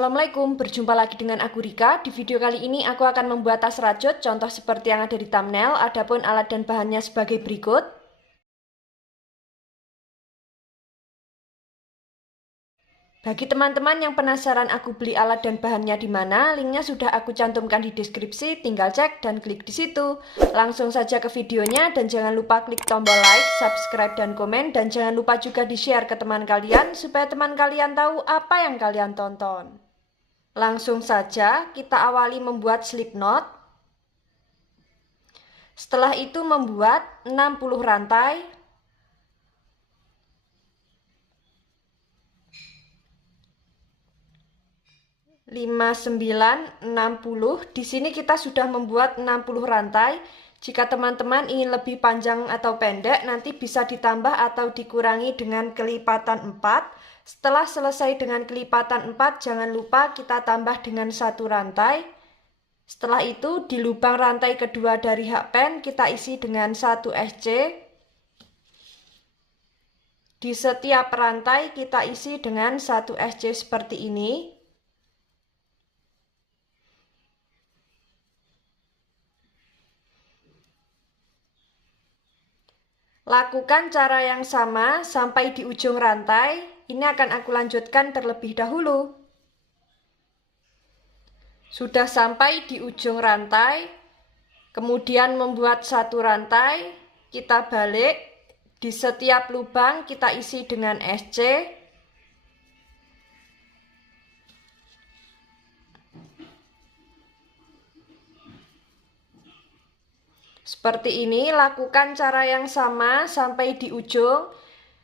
Assalamualaikum, berjumpa lagi dengan aku Rika. Di video kali ini aku akan membuat tas rajut, contoh seperti yang ada di thumbnail. Adapun alat dan bahannya sebagai berikut. Bagi teman-teman yang penasaran aku beli alat dan bahannya di mana, linknya sudah aku cantumkan di deskripsi, tinggal cek dan klik di situ. Langsung saja ke videonya dan jangan lupa klik tombol like, subscribe dan komen, dan jangan lupa juga di-share ke teman kalian supaya teman kalian tahu apa yang kalian tonton. Langsung saja kita awali membuat slip knot. Setelah itu membuat 60 rantai. Lima, 9, 60. Di sini kita sudah membuat 60 rantai. Jika teman-teman ingin lebih panjang atau pendek, nanti bisa ditambah atau dikurangi dengan kelipatan 4. Setelah selesai dengan kelipatan 4, jangan lupa kita tambah dengan satu rantai. Setelah itu, di lubang rantai kedua dari hakpen kita isi dengan 1 SC. Di setiap rantai kita isi dengan 1 SC seperti ini. Lakukan cara yang sama sampai di ujung rantai. Ini akan aku lanjutkan terlebih dahulu. Sudah sampai di ujung rantai, kemudian membuat satu rantai, kita balik. Di setiap lubang kita isi dengan SC. Seperti ini, lakukan cara yang sama sampai di ujung.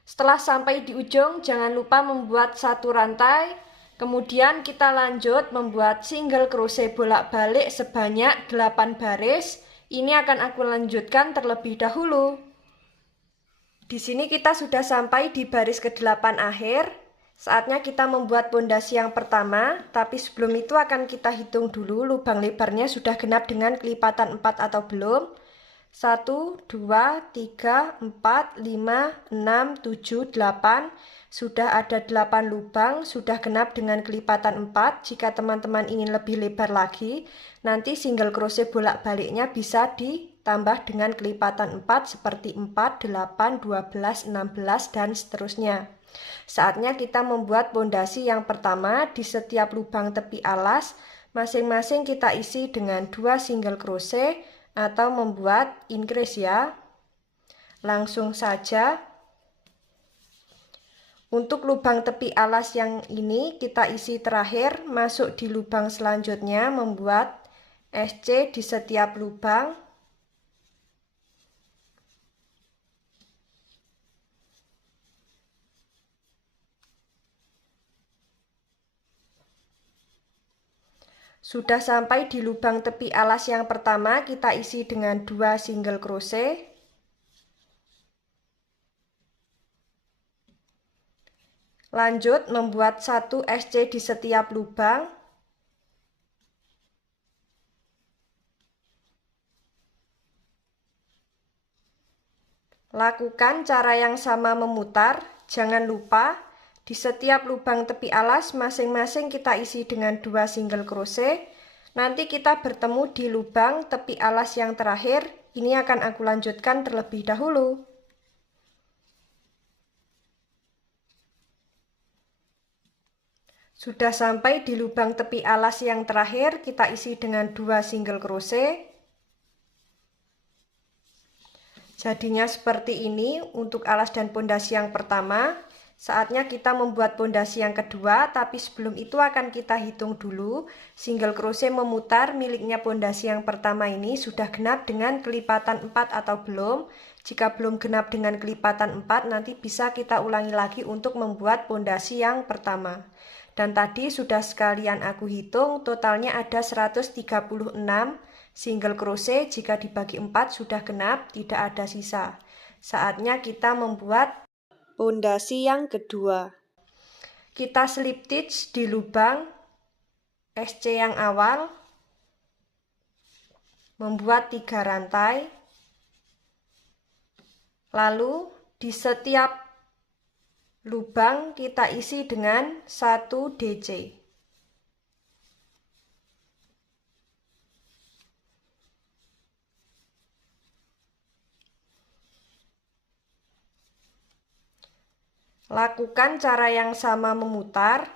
Setelah sampai di ujung, jangan lupa membuat satu rantai. Kemudian kita lanjut membuat single crochet bolak-balik sebanyak 8 baris. Ini akan aku lanjutkan terlebih dahulu. Di sini kita sudah sampai di baris ke-8 akhir. Saatnya kita membuat pondasi yang pertama, tapi sebelum itu akan kita hitung dulu lubang lebarnya sudah genap dengan kelipatan 4 atau belum. 1, 2, 3, 4, 5, 6, 7, 8. Sudah ada 8 lubang, sudah genap dengan kelipatan 4. Jika teman-teman ingin lebih lebar lagi, nanti single crochet bolak-baliknya bisa ditambah dengan kelipatan 4 seperti 4, 8, 12, 16, dan seterusnya. Saatnya kita membuat pondasi yang pertama. Di setiap lubang tepi alas, masing-masing kita isi dengan 2 single crochet atau membuat increase ya. Langsung saja. Untuk lubang tepi alas yang ini kita isi terakhir, masuk di lubang selanjutnya, membuat SC di setiap lubang. Sudah sampai di lubang tepi alas yang pertama, kita isi dengan 2 single crochet. Lanjut membuat 1 SC di setiap lubang. Lakukan cara yang sama memutar. Jangan lupa di setiap lubang tepi alas masing-masing kita isi dengan 2 single crochet. Nanti kita bertemu di lubang tepi alas yang terakhir. Ini akan aku lanjutkan terlebih dahulu. Sudah sampai di lubang tepi alas yang terakhir, kita isi dengan 2 single crochet. Jadinya seperti ini untuk alas dan pondasi yang pertama. Saatnya kita membuat pondasi yang kedua, tapi sebelum itu akan kita hitung dulu single crochet memutar miliknya pondasi yang pertama ini sudah genap dengan kelipatan 4 atau belum. Jika belum genap dengan kelipatan 4, nanti bisa kita ulangi lagi untuk membuat pondasi yang pertama. Dan tadi sudah sekalian aku hitung, totalnya ada 136 single crochet. Jika dibagi 4 sudah genap, tidak ada sisa. Saatnya kita membuat pondasi yang kedua. Kita slip stitch di lubang SC yang awal, membuat 3 rantai. Lalu di setiap lubang kita isi dengan 1 DC. Lakukan cara yang sama memutar.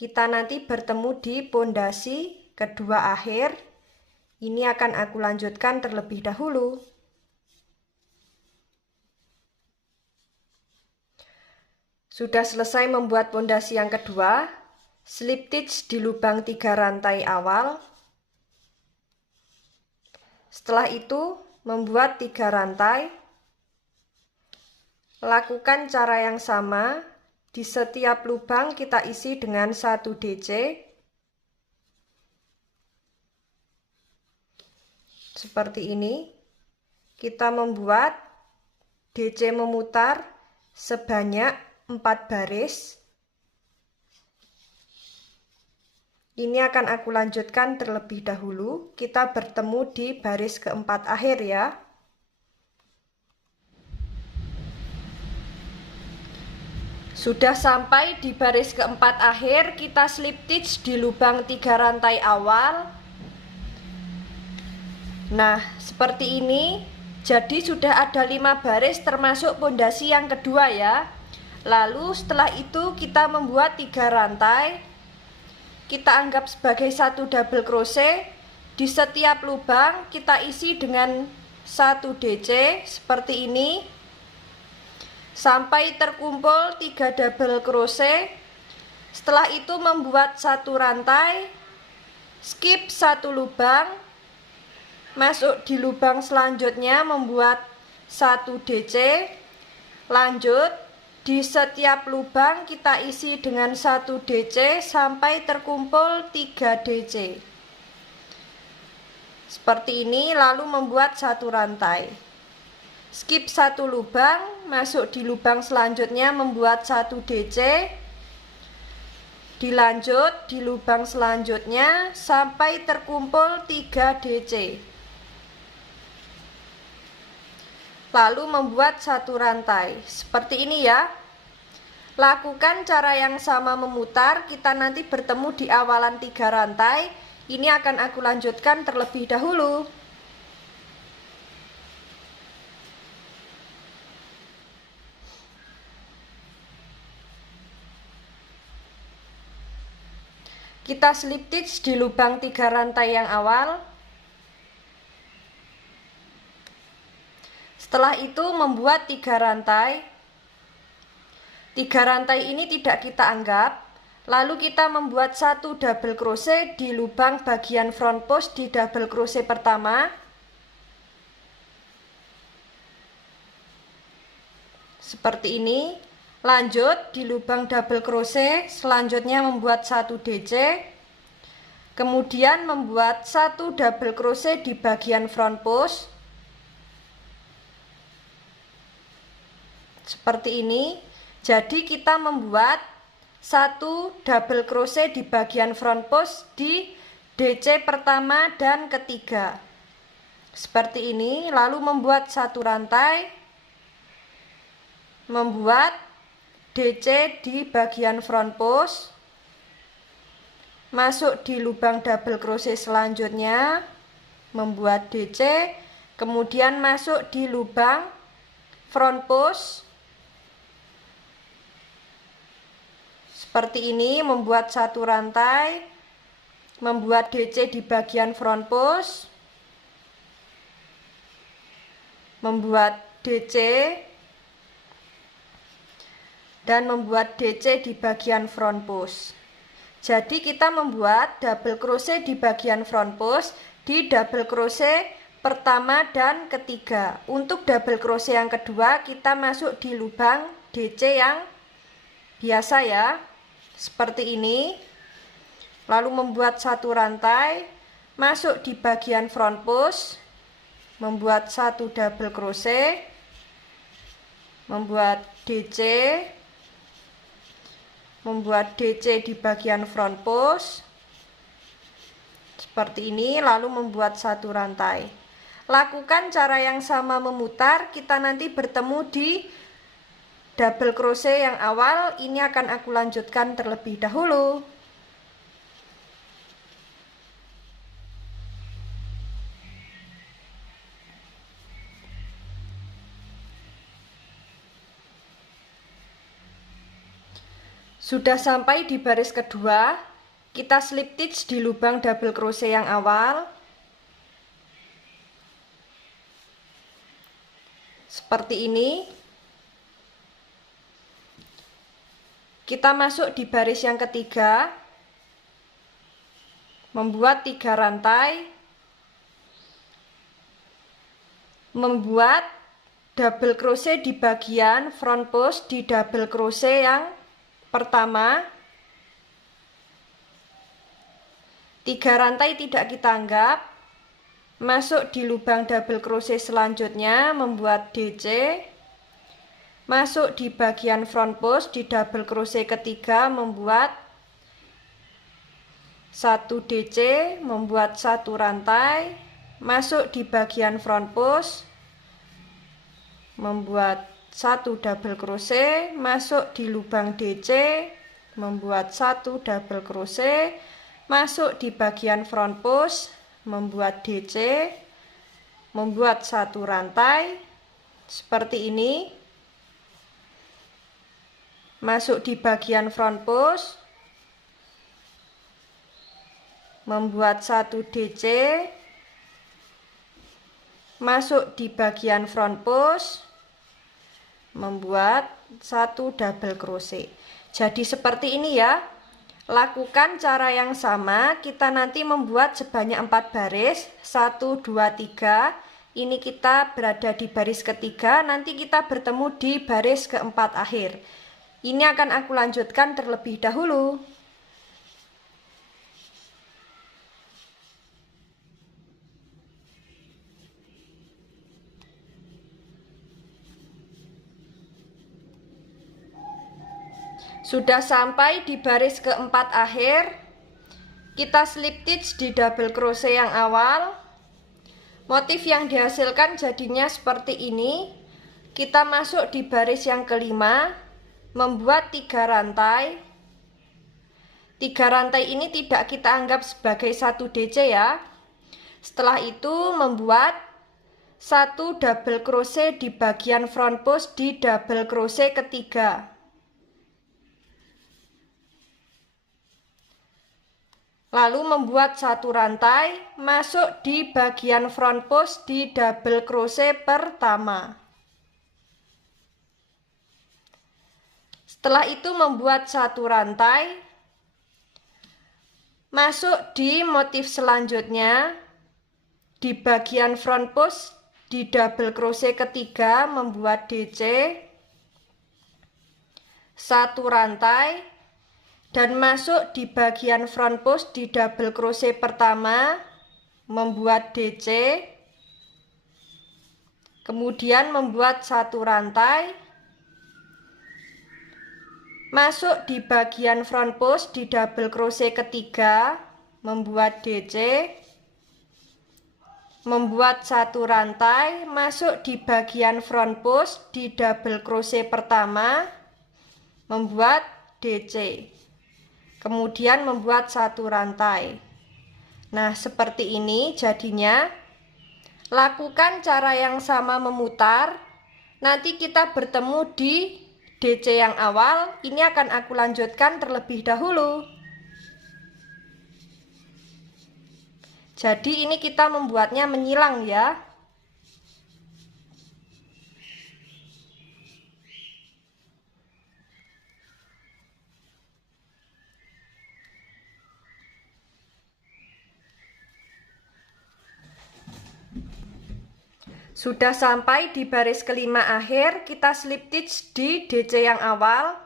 Kita nanti bertemu di pondasi kedua akhir. Ini akan aku lanjutkan terlebih dahulu. Sudah selesai membuat pondasi yang kedua. Slip stitch di lubang 3 rantai awal. Setelah itu membuat 3 rantai. Lakukan cara yang sama, di setiap lubang kita isi dengan 1 DC. Seperti ini. Kita membuat DC memutar sebanyak 4 baris. Ini akan aku lanjutkan terlebih dahulu. Kita bertemu di baris keempat akhir ya. Sudah sampai di baris keempat akhir, kita slip stitch di lubang 3 rantai awal. Nah, seperti ini. Jadi sudah ada 5 baris termasuk pondasi yang kedua ya. Lalu setelah itu kita membuat 3 rantai. Kita anggap sebagai 1 double crochet. Di setiap lubang kita isi dengan 1 DC seperti ini. Sampai terkumpul 3 double crochet. Setelah itu membuat 1 rantai, skip 1 lubang, masuk di lubang selanjutnya membuat 1 DC. Lanjut, di setiap lubang kita isi dengan 1 DC sampai terkumpul 3 DC. Seperti ini, lalu membuat 1 rantai. Skip 1 lubang, masuk di lubang selanjutnya membuat 1 DC. Dilanjut di lubang selanjutnya sampai terkumpul 3 DC. Lalu membuat 1 rantai. Seperti ini ya. Lakukan cara yang sama memutar. Kita nanti bertemu di awalan 3 rantai. Ini akan aku lanjutkan terlebih dahulu. Kita slip stitch di lubang 3 rantai yang awal. Setelah itu membuat 3 rantai. 3 rantai ini tidak kita anggap. Lalu kita membuat 1 double crochet di lubang bagian front post di double crochet pertama. Seperti ini. Lanjut di lubang double crochet selanjutnya membuat 1 DC. Kemudian membuat 1 double crochet di bagian front post. Seperti ini. Jadi kita membuat 1 double crochet di bagian front post di DC pertama dan ketiga. Seperti ini. Lalu membuat 1 rantai. Membuat DC di bagian front post, masuk di lubang double crochet selanjutnya, membuat DC, kemudian masuk di lubang front post, seperti ini, membuat 1 rantai, membuat DC di bagian front post, membuat DC, dan membuat DC di bagian front post. Jadi kita membuat double crochet di bagian front post di double crochet pertama dan ketiga. Untuk double crochet yang kedua kita masuk di lubang DC yang biasa ya, seperti ini. Lalu membuat 1 rantai, masuk di bagian front post, membuat 1 double crochet, membuat DC, membuat DC di bagian front post seperti ini, lalu membuat 1 rantai. Lakukan cara yang sama memutar. Kita nanti bertemu di double crochet yang awal. Ini akan aku lanjutkan terlebih dahulu. Sudah sampai di baris kedua, kita slip stitch di lubang double crochet yang awal. Seperti ini. Kita masuk di baris yang ketiga, membuat 3 rantai, membuat double crochet di bagian front post di double crochet yang pertama. 3 rantai tidak kita anggap. Masuk di lubang double crochet selanjutnya, membuat DC. Masuk di bagian front post di double crochet ketiga, membuat 1 DC, membuat 1 rantai. Masuk di bagian front post, membuat 1 double crochet. Masuk di lubang DC, membuat 1 double crochet. Masuk di bagian front post, membuat DC, membuat 1 rantai seperti ini. Masuk di bagian front post, membuat 1 DC, masuk di bagian front post, membuat 1 double crochet. Jadi seperti ini ya. Lakukan cara yang sama, kita nanti membuat sebanyak 4 baris, 1, 2, 3. Ini kita berada di baris ketiga, nanti kita bertemu di baris keempat akhir. Ini akan aku lanjutkan terlebih dahulu. Sudah sampai di baris keempat akhir, kita slip stitch di double crochet yang awal. Motif yang dihasilkan jadinya seperti ini. Kita masuk di baris yang kelima, membuat 3 rantai. 3 rantai ini tidak kita anggap sebagai 1 DC ya. Setelah itu membuat 1 double crochet di bagian front post di double crochet ketiga. Lalu membuat 1 rantai, masuk di bagian front post di double crochet pertama. Setelah itu membuat 1 rantai, masuk di motif selanjutnya, di bagian front post di double crochet ketiga, membuat DC, 1 rantai, dan masuk di bagian front post di double crochet pertama, membuat DC, kemudian membuat 1 rantai, masuk di bagian front post di double crochet ketiga, membuat DC, membuat 1 rantai, masuk di bagian front post di double crochet pertama, membuat DC. Kemudian membuat 1 rantai. Nah, seperti ini jadinya. Lakukan cara yang sama memutar. Nanti kita bertemu di DC yang awal. Ini akan aku lanjutkan terlebih dahulu. Jadi ini kita membuatnya menyilang ya. Sudah sampai di baris kelima akhir, kita slip stitch di DC yang awal.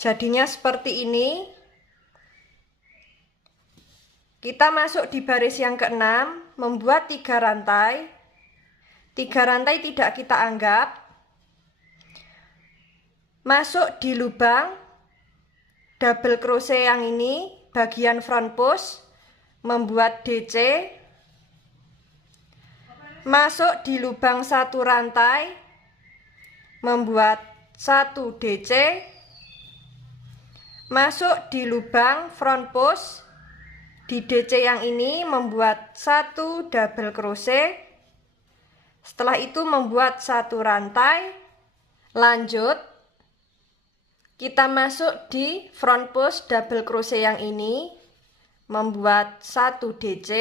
Jadinya seperti ini. Kita masuk di baris yang keenam, membuat 3 rantai. 3 rantai tidak kita anggap. Masuk di lubang double crochet yang ini, bagian front post, membuat DC. Masuk di lubang 1 rantai, membuat 1 DC, masuk di lubang front post di DC yang ini, membuat 1 double crochet. Setelah itu membuat 1 rantai, lanjut kita masuk di front post double crochet yang ini, membuat 1 DC,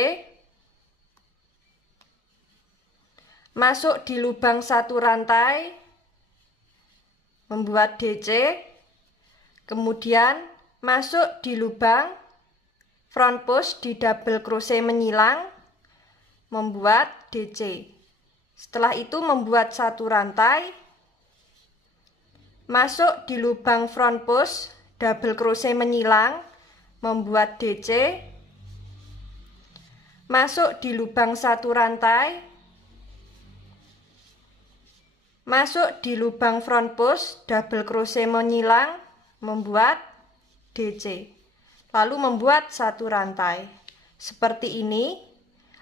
masuk di lubang 1 rantai, membuat DC, kemudian masuk di lubang front post di double crochet menyilang, membuat DC. Setelah itu membuat 1 rantai, masuk di lubang front post double crochet menyilang, membuat DC, masuk di lubang 1 rantai, masuk di lubang front post double crochet menyilang, membuat DC, lalu membuat 1 rantai. Seperti ini.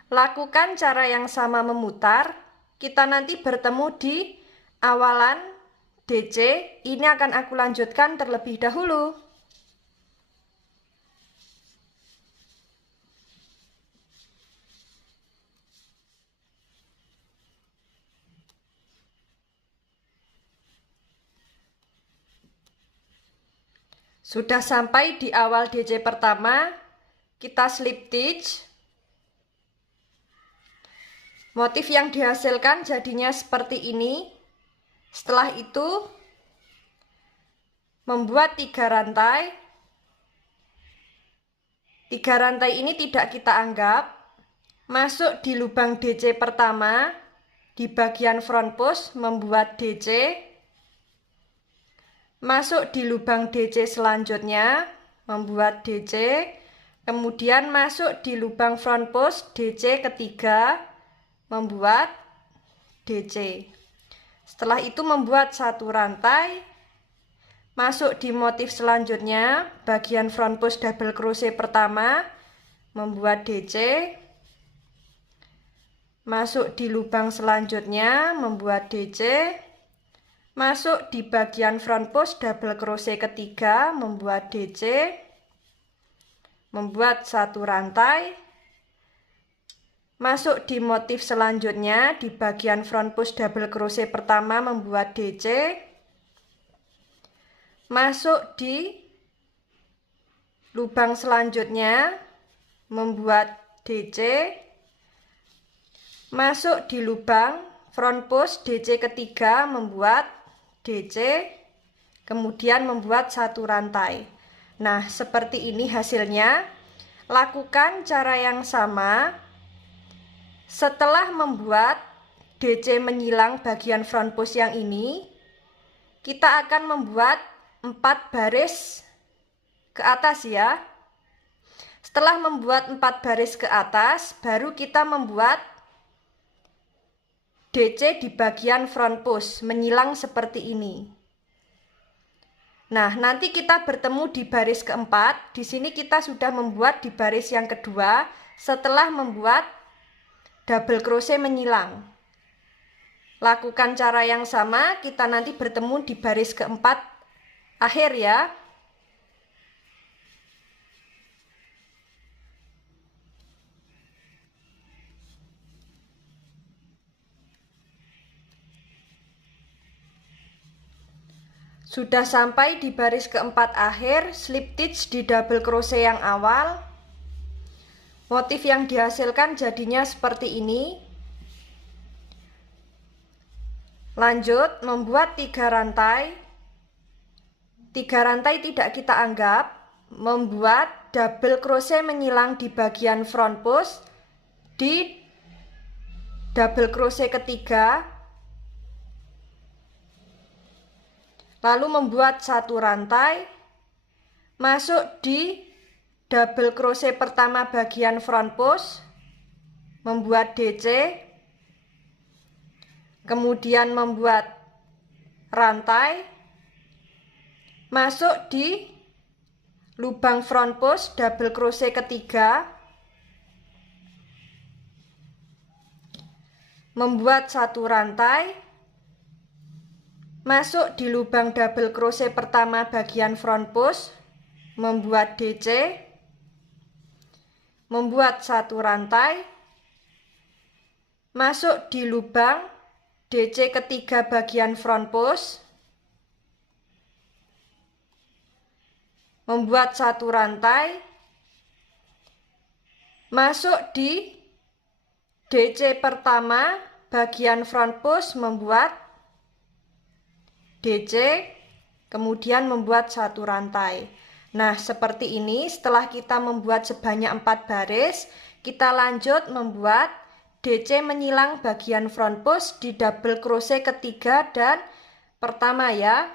Lakukan cara yang sama memutar. Kita nanti bertemu di awalan DC. Ini akan aku lanjutkan terlebih dahulu. Sudah sampai di awal DC pertama, kita slip stitch. Motif yang dihasilkan jadinya seperti ini. Setelah itu membuat 3 rantai. 3 rantai ini tidak kita anggap. Masuk di lubang DC pertama di bagian front post, membuat DC. Masuk di lubang DC selanjutnya, membuat DC. Kemudian masuk di lubang front post DC ketiga, membuat DC. Setelah itu membuat 1 rantai, masuk di motif selanjutnya, bagian front post double crochet pertama, membuat DC, masuk di lubang selanjutnya, membuat DC, masuk di bagian front post double crochet ketiga, membuat DC, membuat 1 rantai, masuk di motif selanjutnya, di bagian front post double crochet pertama, membuat DC, masuk di lubang selanjutnya, membuat DC, masuk di lubang front post DC ketiga, membuat DC, kemudian membuat 1 rantai. Nah, seperti ini hasilnya. Lakukan cara yang sama. Setelah membuat DC menyilang bagian front post yang ini, kita akan membuat 4 baris ke atas ya. Setelah membuat 4 baris ke atas, baru kita membuat DC di bagian front post menyilang seperti ini. Nah, nanti kita bertemu di baris keempat. Di sini kita sudah membuat di baris yang kedua setelah membuat double crochet menyilang. Lakukan cara yang sama, kita nanti bertemu di baris keempat akhir ya. Sudah sampai di baris keempat akhir, slip stitch di double crochet yang awal. Motif yang dihasilkan jadinya seperti ini. Lanjut membuat 3 rantai. 3 rantai tidak kita anggap. Membuat double crochet menyilang di bagian front post di double crochet ketiga, lalu membuat 1 rantai, masuk di double crochet pertama bagian front post, membuat DC, kemudian membuat rantai, masuk di lubang front post double crochet ketiga, membuat 1 rantai, masuk di lubang double crochet pertama bagian front post, membuat DC, membuat 1 rantai, masuk di lubang DC ketiga bagian front post, membuat satu rantai, masuk di DC pertama bagian front post, membuat DC, kemudian membuat satu rantai. Nah, seperti ini. Setelah kita membuat sebanyak 4 baris, kita lanjut membuat DC menyilang bagian front post di double crochet ketiga dan pertama ya.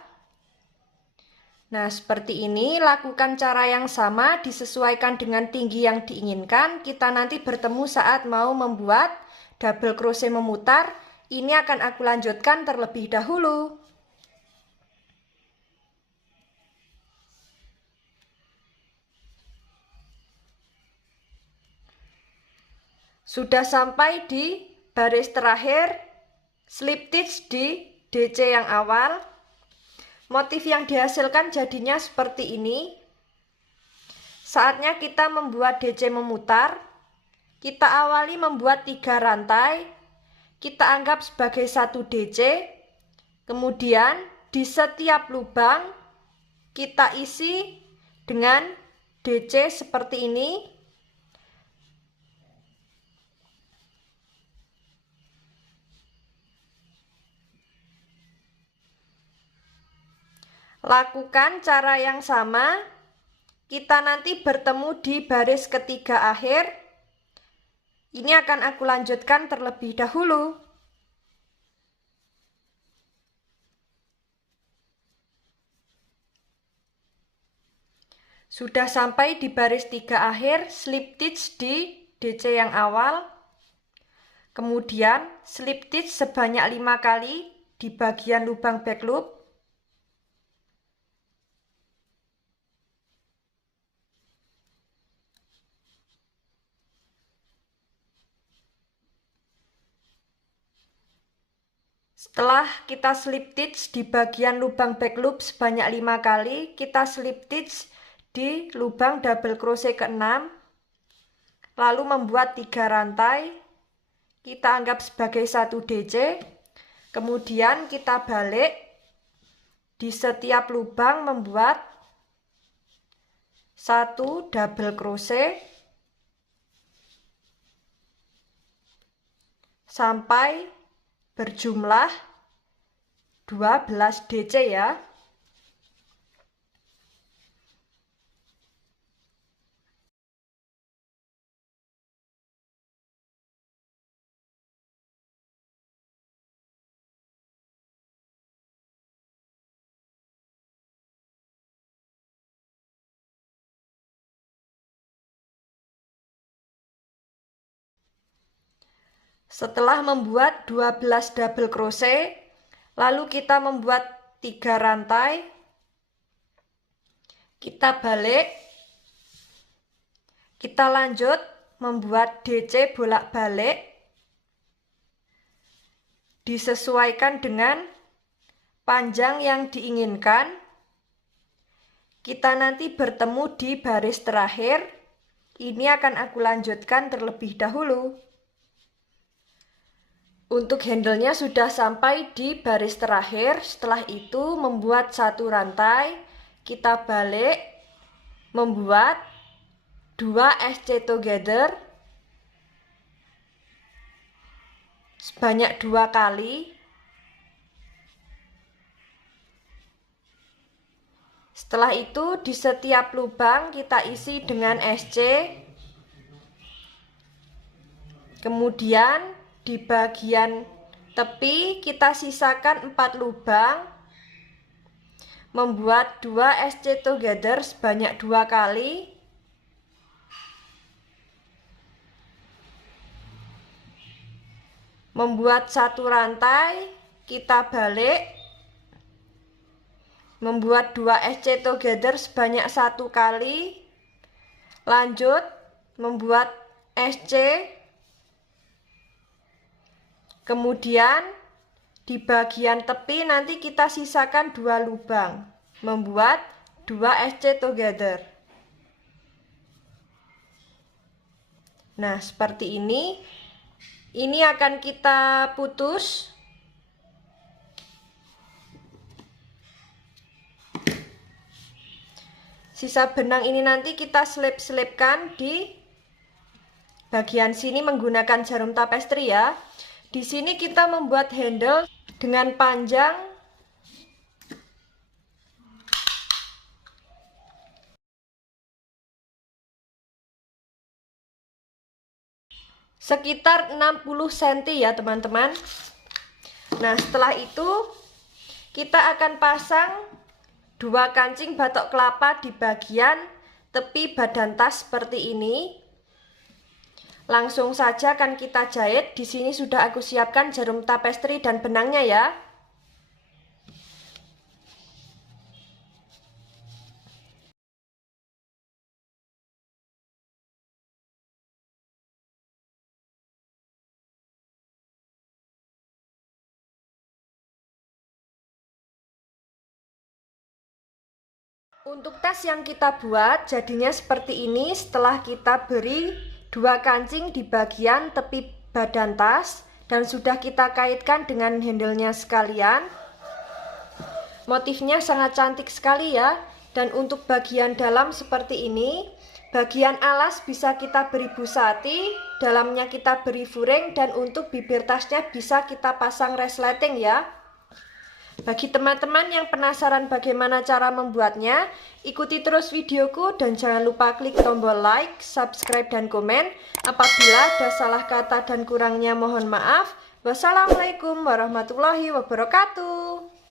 Nah, seperti ini. Lakukan cara yang sama, disesuaikan dengan tinggi yang diinginkan. Kita nanti bertemu saat mau membuat double crochet memutar. Ini akan aku lanjutkan terlebih dahulu. Sudah sampai di baris terakhir, slip stitch di DC yang awal. Motif yang dihasilkan jadinya seperti ini. Saatnya kita membuat DC memutar. Kita awali membuat 3 rantai. Kita anggap sebagai satu DC. Kemudian di setiap lubang kita isi dengan DC seperti ini. Lakukan cara yang sama. Kita nanti bertemu di baris ketiga akhir. Ini akan aku lanjutkan terlebih dahulu. Sudah sampai di baris 3 akhir, slip stitch di DC yang awal. Kemudian slip stitch sebanyak 5 kali di bagian lubang back loop. Setelah kita slip stitch di bagian lubang back loop sebanyak 5 kali, kita slip stitch di lubang double crochet ke-6, lalu membuat 3 rantai. Kita anggap sebagai satu DC, kemudian kita balik di setiap lubang membuat 1 double crochet sampai berjumlah 12 DC ya. Setelah membuat 12 double crochet, lalu kita membuat 3 rantai. Kita balik. Kita lanjut membuat DC bolak-balik. Disesuaikan dengan panjang yang diinginkan. Kita nanti bertemu di baris terakhir. Ini akan aku lanjutkan terlebih dahulu. Untuk handle-nya sudah sampai di baris terakhir. Setelah itu membuat 1 rantai. Kita balik, membuat 2 SC together sebanyak 2 kali. Setelah itu di setiap lubang kita isi dengan SC. Kemudian di bagian tepi kita sisakan 4 lubang, membuat 2 SC together sebanyak 2 kali. Membuat 1 rantai, kita balik, membuat 2 SC together sebanyak 1 kali. Lanjut membuat SC. Kemudian di bagian tepi nanti kita sisakan 2 lubang, membuat 2 SC together. Nah, seperti ini. Ini akan kita putus. Sisa benang ini nanti kita selip-selipkan di bagian sini menggunakan jarum tapestri ya. Di sini kita membuat handle dengan panjang sekitar 60 cm ya teman-teman. Nah, setelah itu kita akan pasang 2 kancing batok kelapa di bagian tepi badan tas seperti ini. Langsung saja akan kita jahit. Di sini sudah aku siapkan jarum tapestri dan benangnya ya. Untuk tas yang kita buat jadinya seperti ini setelah kita beri 2 kancing di bagian tepi badan tas dan sudah kita kaitkan dengan handle-nya sekalian. Motifnya sangat cantik sekali ya. Dan untuk bagian dalam seperti ini, bagian alas bisa kita beri busati, dalamnya kita beri furing, dan untuk bibir tasnya bisa kita pasang resleting ya. Bagi teman-teman yang penasaran bagaimana cara membuatnya, ikuti terus videoku dan jangan lupa klik tombol like, subscribe, dan komen. Apabila ada salah kata dan kurangnya mohon maaf. Wassalamualaikum warahmatullahi wabarakatuh.